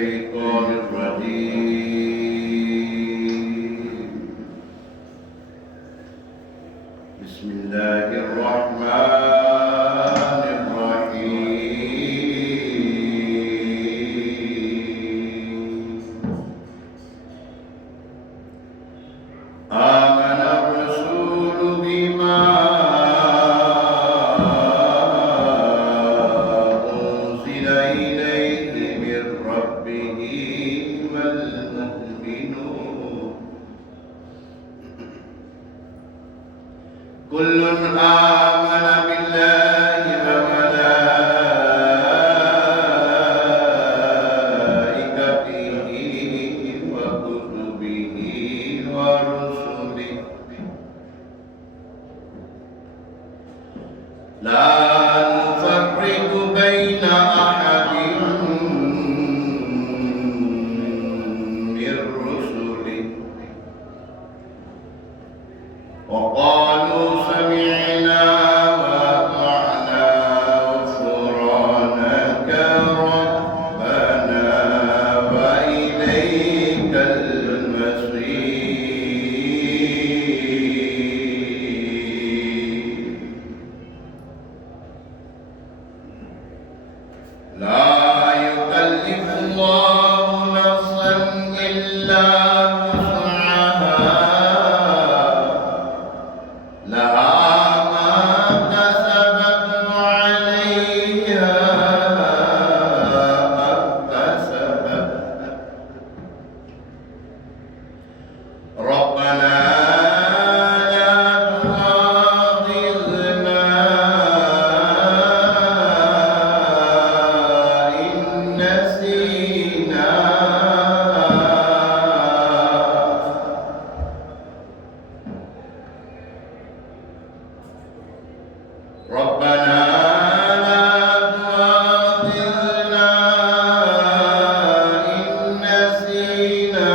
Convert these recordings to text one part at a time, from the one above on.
الشيطان الرجيم. بسم الله الرحمن الرحيم. آمن الرسول بما أنزل إليه من ربه والمؤمنون كل آمن بالله وملائكته وكتبه ورسله لا نفرق بين أحد من رسله وقالوا سمعنا وأطعنا غفرانك ربنا وإليك المصير لا يكلف الله نفسا إلا وسعها لها ما كسبت وعليها ما اكتسبت ربنا لا تؤاخذنا إن نسينا ربنا لا تؤاخذنا إن نسينا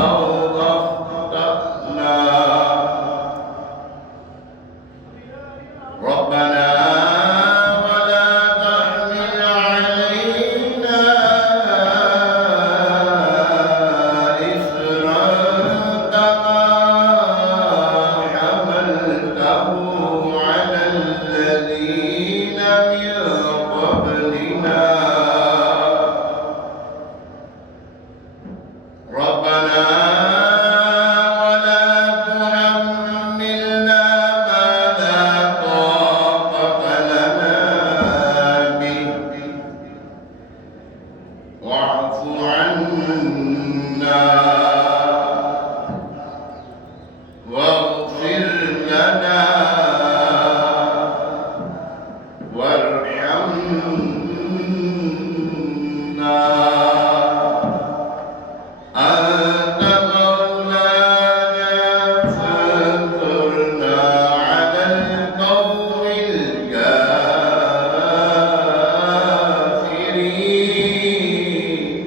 أو أخطأنا ربنا ولا تحمل علينا إصرا كما حملته على الذين من قبلنا ربنا ولا تحملنا ما لا طاقة لنا به واعف عنا واغفر لنا وارحمنا أنت مولانا فانصرنا على القوم الكافرين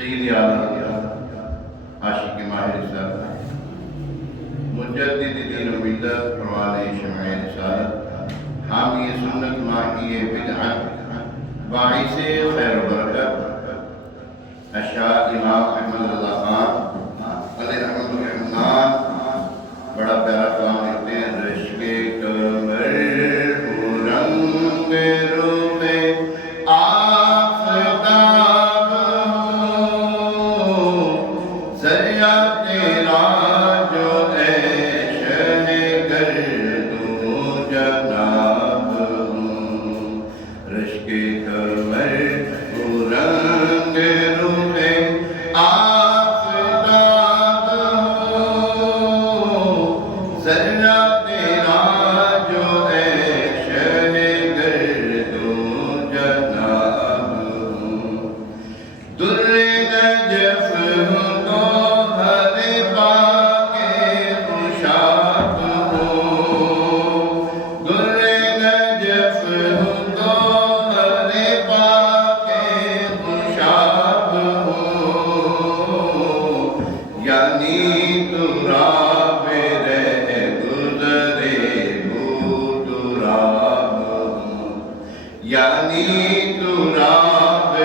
سید عالم عاشق ماہ رسالت مجدد دین و ملت پروان شمع رسالت حامی سنت ماہی بدعت باعث خیر و برکت اشاعت امام احمد رضا خان علیہ احمد الرحمن بڑا پیارا کلام لکھتے ہیں رشک کمر رنگ روپ آفتاب ذریعہ تیرا جو اے شہ گردوں جناب رشک کمر رنگ روپ آفتاب ذریعہ تیرا جو اے شہ گردوں جناب در نجف تو ہر پاک خوشاب در نجف تو ہر پاک خوشاب یعنی تراب رہ گزرے بو تراب یعنی تراب